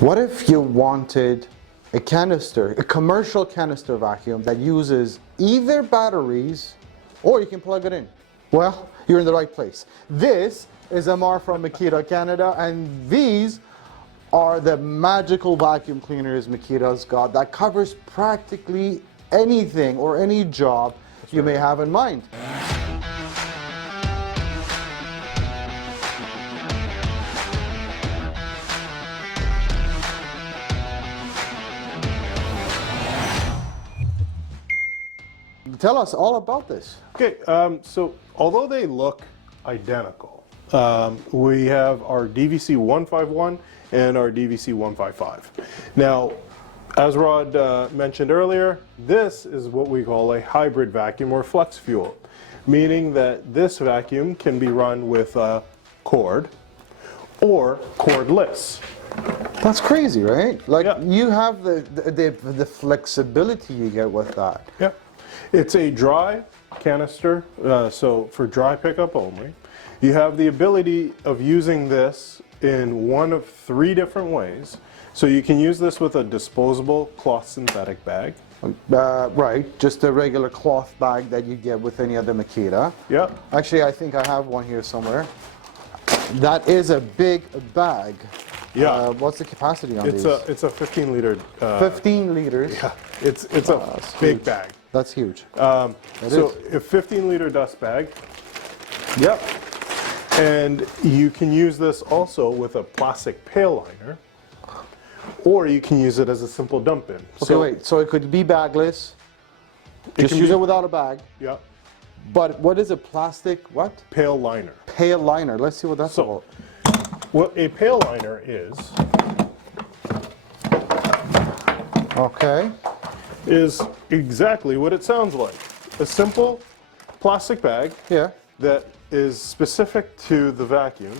What if you wanted a canister, a commercial canister vacuum that uses either batteries or you can plug it in? Well, you're in the right place. This is Amar from Makita, Canada, and these are the magical vacuum cleaners Makita's got that covers practically anything or any job you may have in mind. Tell us all about this. Okay, so although they look identical, we have our DVC151 and our DVC155. Now, as Rod mentioned earlier, this is what we call a hybrid vacuum or flex fuel, meaning that this vacuum can be run with a cord or cordless. That's crazy, right? Like, yeah. You have the flexibility you get with that. Yeah. It's a dry canister, so for dry pickup only. You have the ability of using this in one of 3 different ways. So you can use this with a disposable cloth synthetic bag. Right, just a regular cloth bag that you get with any other Makita. Yeah. Actually, I think I have one here somewhere. That is a big bag. Yeah. What's the capacity on these? It's a 15 liter. 15 liters. Yeah. It's a big huge. bag. That's huge. So a 15 liter dust bag. Yep. And you can use this also with a plastic pail liner, or you can use it as a simple dump bin. Okay, wait. So it could be bagless. Just use it without a bag. Yeah. But what is a plastic what? Pail liner. Pail liner. Let's see what that's about. What a pail liner is exactly what it sounds like. A simple plastic bag. Yeah. That is specific to the vacuum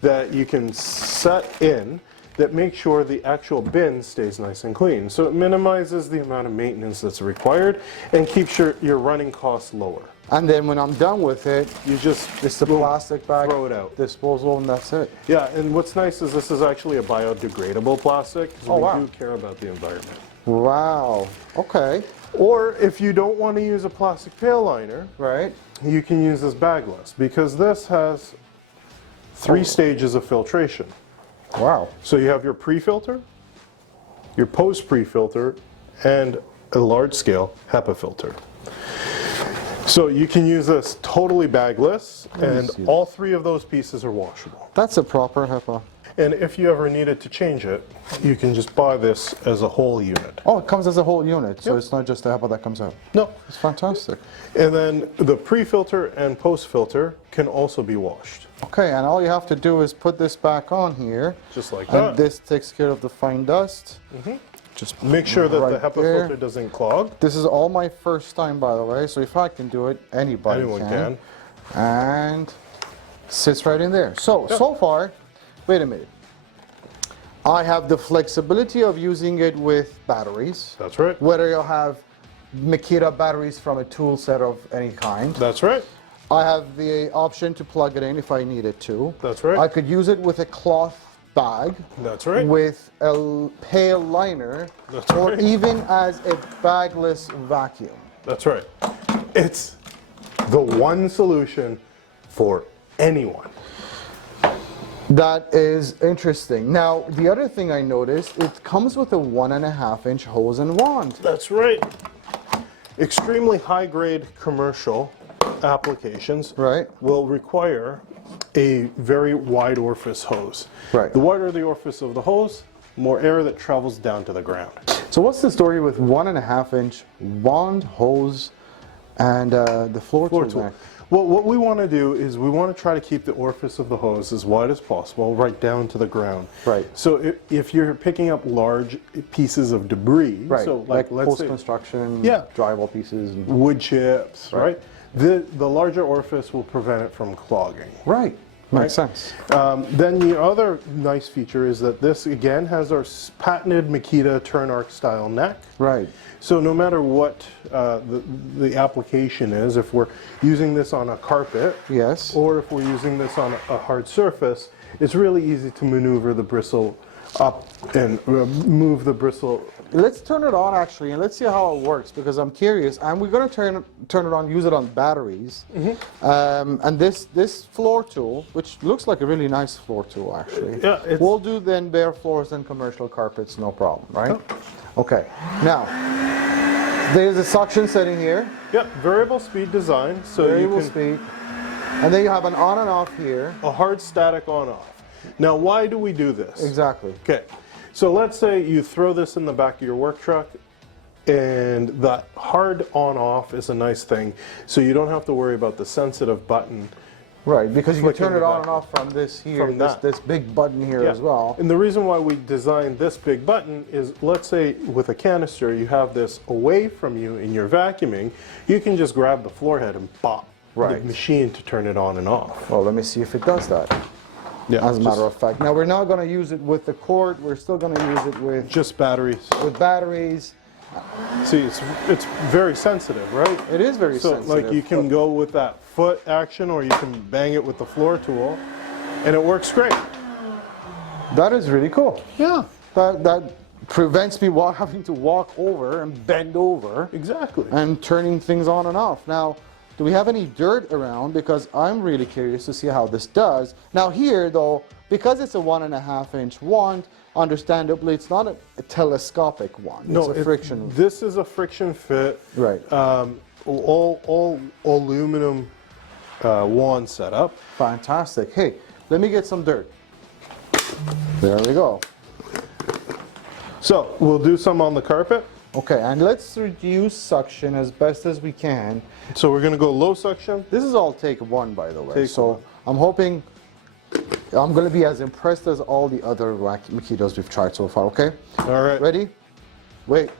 that you can set in that makes sure the actual bin stays nice and clean. So it minimizes the amount of maintenance that's required and keeps your running costs lower. And then when I'm done with it, You just it's the plastic bag, throw it out. disposal, and that's it. Yeah, and what's nice is this is actually a biodegradable plastic. So we do care about the environment. Wow. Okay. Or if you don't want to use a plastic pail liner, Right. you can use this bagless because this has 3 stages of filtration. Wow. So you have your pre-filter, your post-pre-filter, and a large-scale HEPA filter. So you can use this totally bagless, and all 3 of those pieces are washable. That's a proper HEPA. And if you ever needed to change it, you can just buy this as a whole unit. Oh, it comes as a whole unit, so it's not just the HEPA that comes out. No. It's fantastic. And then the pre-filter and post-filter can also be washed. Okay, and all you have to do is put this back on here. Just like and that. this takes care of the fine dust. Just make sure that the right HEPA there. filter doesn't clog. This is all my first time, by the way, so if I can do it, anybody Anyone can. And sits right in there. So, so far, wait a minute. I have the flexibility of using it with batteries. That's right. Whether you'll have Makita batteries from a tool set of any kind. That's right. I have the option to plug it in if I needed to. That's right. I could use it with a cloth bag. That's right. With a pail liner. That's or right. even as a bagless vacuum. That's right. It's the one solution for anyone. That is interesting. Now, the other thing I noticed, it comes with a 1.5-inch hose and wand. That's right. Extremely high-grade commercial applications will require a very wide orifice hose. Right. The wider the orifice of the hose, more air that travels down to the ground. So what's the story with 1.5-inch wand, hose, and the floor tool? Well, what we want to do is we want to try to keep the orifice of the hose as wide as possible, right down to the ground. Right. So if you're picking up large pieces of debris, right. so like let's say post-construction, yeah, drywall pieces, and wood chips, right? The larger orifice will prevent it from clogging. Right. Makes sense. Then the other nice feature is that this again has our patented Makita turn arc style neck. Right. So no matter what the application is, if we're using this on a carpet, yes, or if we're using this on a hard surface, it's really easy to maneuver the bristle up and move the bristle. Let's turn it on actually, and let's see how it works because I'm curious. And we're going to turn it on, use it on batteries. And this floor tool, which looks like a really nice floor tool actually. Yeah, we'll do then bare floors and commercial carpets, no problem, right? Oh. Okay. Now, there's a suction setting here. Yep, variable speed design. So variable speed. And then you have an on and off here. A hard static on off. Now, why do we do this? Exactly. Okay. So let's say you throw this in the back of your work truck, and that hard on-off is a nice thing, so you don't have to worry about the sensitive button. Right, because you can Flicking turn it the on and off from this here, From this big button here Yeah. as well. And the reason why we designed this big button is, let's say with a canister, you have this away from you in your vacuuming, you can just grab the floor head and pop the machine to turn it on and off. Well, let me see if it does that. Yeah, As a matter of fact. Now, we're not going to use it with the cord. We're still going to use it with just batteries. With batteries. See, it's very sensitive, right? It is very sensitive. So, like, you can go with that foot action, or you can bang it with the floor tool, and it works great. That is really cool. Yeah. That prevents me having to walk over and bend over. Exactly. And turning things on and off. Now, do we have any dirt around? Because I'm really curious to see how this does. Now here though, because it's a 1.5 inch wand, understandably it's not a telescopic wand. No, it's a friction. This is a friction fit. Right. All aluminum wand setup. Fantastic. Hey, let me get some dirt. There we go. So we'll do some on the carpet. Okay, and let's reduce suction as best as we can. So we're going to go low suction. This is all take one, by the way. Take so one. I'm hoping I'm going to be as impressed as all the other Makitas we've tried so far, okay? All right. Ready? Wait.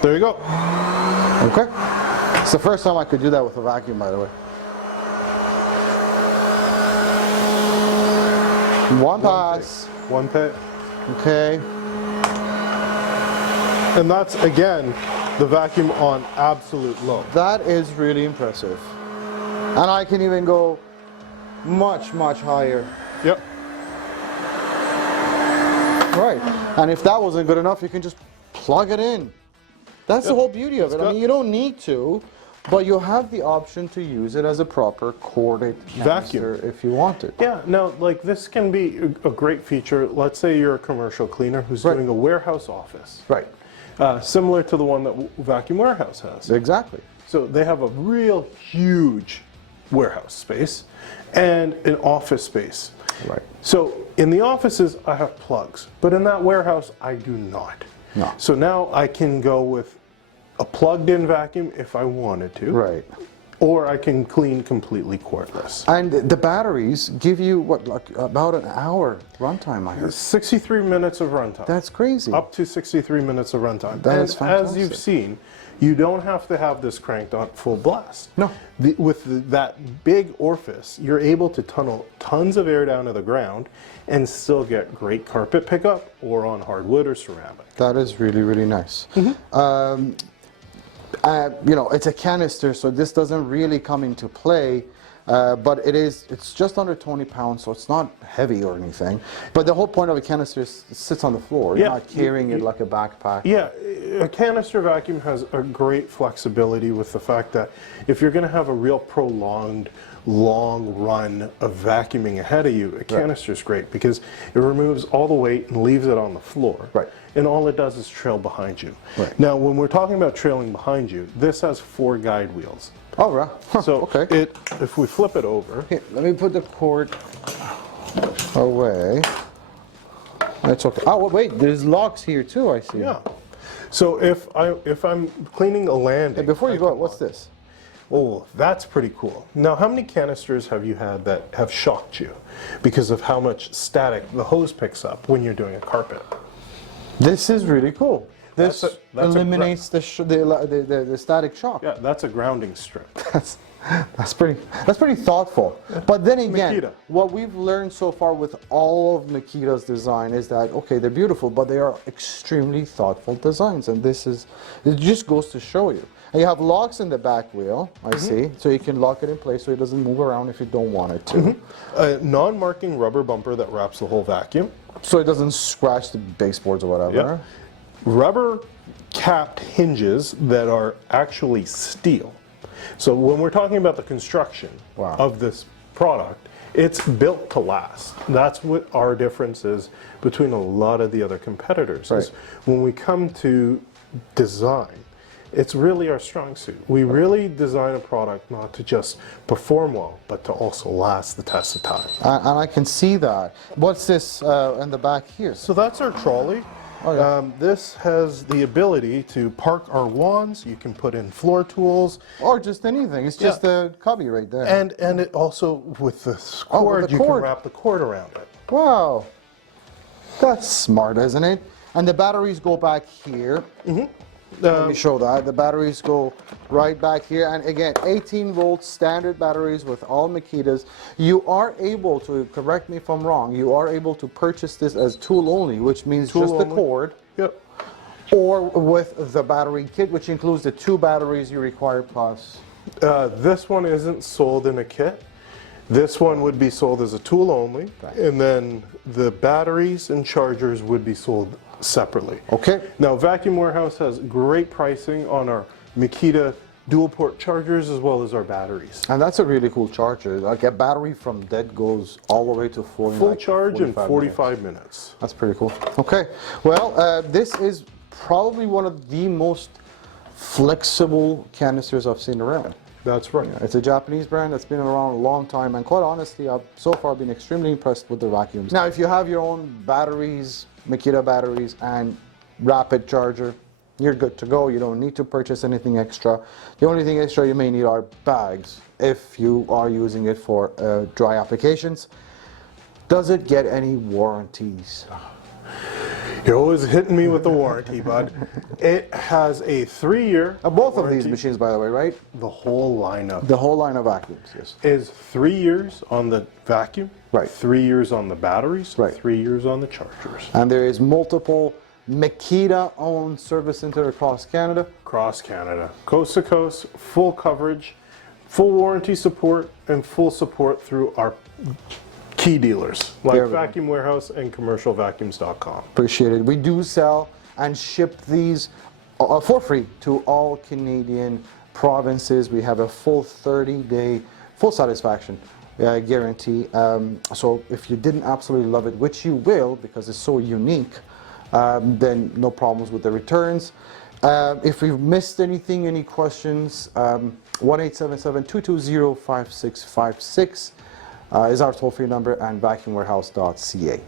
There you go. Okay. It's the first time I could do that with a vacuum, by the way. One pass. One pass. Okay. And that's, again, the vacuum on absolute low. That is really impressive. And I can even go much, much higher. Yep. Right. And if that wasn't good enough, you can just plug it in. That's the whole beauty of it. I mean, you don't need to, but you have the option to use it as a proper corded vacuum if you want it. Yeah, now, like, this can be a great feature. Let's say you're a commercial cleaner who's doing a warehouse office. Right. Similar to the one that Vacuum Warehouse has. Exactly. So they have a real huge warehouse space and an office space. Right. So in the offices, I have plugs, but in that warehouse, I do not. No. So now I can go with a plugged-in vacuum if I wanted to. Right. Or I can clean completely cordless. And the batteries give you, what, like about an hour runtime, I heard. 63 minutes of runtime. That's crazy. Up to 63 minutes of runtime. That is fantastic. As you've seen, you don't have to have this cranked on full blast. No. That big orifice, you're able to tunnel tons of air down to the ground and still get great carpet pickup or on hardwood or ceramic. That is really, really nice. Mm-hmm. You know, it's a canister, so this doesn't really come into play, but it's just under 20 pounds, so it's not heavy or anything. But the whole point of a canister is it sits on the floor. You're not carrying it like a backpack. Yeah, a canister vacuum has a great flexibility with the fact that if you're going to have a real prolonged, long run of vacuuming ahead of you, a canister is great because it removes all the weight and leaves it on the floor. Right. And all it does is trail behind you. Right. Now, when we're talking about trailing behind you, this has 4 guide wheels. Oh, right. Huh, So okay. if we flip it over, Here, let me put the cord away. That's okay. Oh, wait, there's locks here too, I see. yeah. So if I'm cleaning a landing. Hey, before you go, what's this? Oh, that's pretty cool. Now, how many canisters have you had that have shocked you because of how much static the hose picks up when you're doing a carpet? This is really cool. This That's eliminates the static shock. Yeah, that's a grounding strip. That's pretty thoughtful. But then again, Makita. what we've learned so far with all of Makita's design is that, okay, they're beautiful, but they are extremely thoughtful designs, and it just goes to show you. And you have locks in the back wheel, I see, so you can lock it in place so it doesn't move around if you don't want it to. A non-marking rubber bumper that wraps the whole vacuum. So it doesn't scratch the baseboards or whatever. Yep. Rubber capped hinges that are actually steel. So when we're talking about the construction Wow. of this product, it's built to last. That's what our difference is between a lot of the other competitors. Is when we come to design, it's really our strong suit. We really design a product not to just perform well, but to also last the test of time. And I can see that. What's this in the back here? So that's our trolley. Oh, yeah. This has the ability to park our wands. You can put in floor tools. Or just anything. It's just a cubby right there. And it also, with this cord, you can wrap the cord around it. Wow. That's smart, isn't it? And the batteries go back here. Let me show that. The batteries go right back here. And again, 18-volt standard batteries with all Makitas. You are able to, correct me if I'm wrong, you are able to purchase this as tool only, which means just the cord. Yep. Or with the battery kit, which includes the 2 batteries you require plus. This one isn't sold in a kit. This one would be sold as a tool only. And then the batteries and chargers would be sold separately. Okay. Now, Vacuum Warehouse has great pricing on our Makita dual port chargers as well as our batteries. And that's a really cool charger. Like a battery from dead goes all the way to full Charge in 45 minutes. That's pretty cool. Okay. Well, this is probably one of the most flexible canisters I've seen around. That's right. It's a Japanese brand that's been around a long time, and quite honestly, I've so far been extremely impressed with the vacuums. Now, if you have your own batteries, Makita batteries, and rapid charger, you're good to go. You don't need to purchase anything extra. The only thing extra you may need are bags if you are using it for dry applications. Does it get any warranties? You're always hitting me with the warranty, bud. It has a 3-year Both of these machines, by the way, right? The whole lineup. The whole line of vacuums, yes. Is 3 years on the vacuum, Right. 3 years on the batteries, Right. 3 years on the chargers. And there is multiple Makita-owned service centers across Canada. Across Canada, coast to coast, full coverage, full warranty support, and full support through our key dealers like Vacuum Warehouse and commercialvacuums.com. Appreciate it. We do sell and ship these for free to all Canadian provinces. We have a full 30-day full satisfaction guarantee. So if you didn't absolutely love it, which you will because it's so unique, then no problems with the returns. If we've missed anything, any questions, 1-877-220-5656 is our toll-free number, and vacuumwarehouse.ca.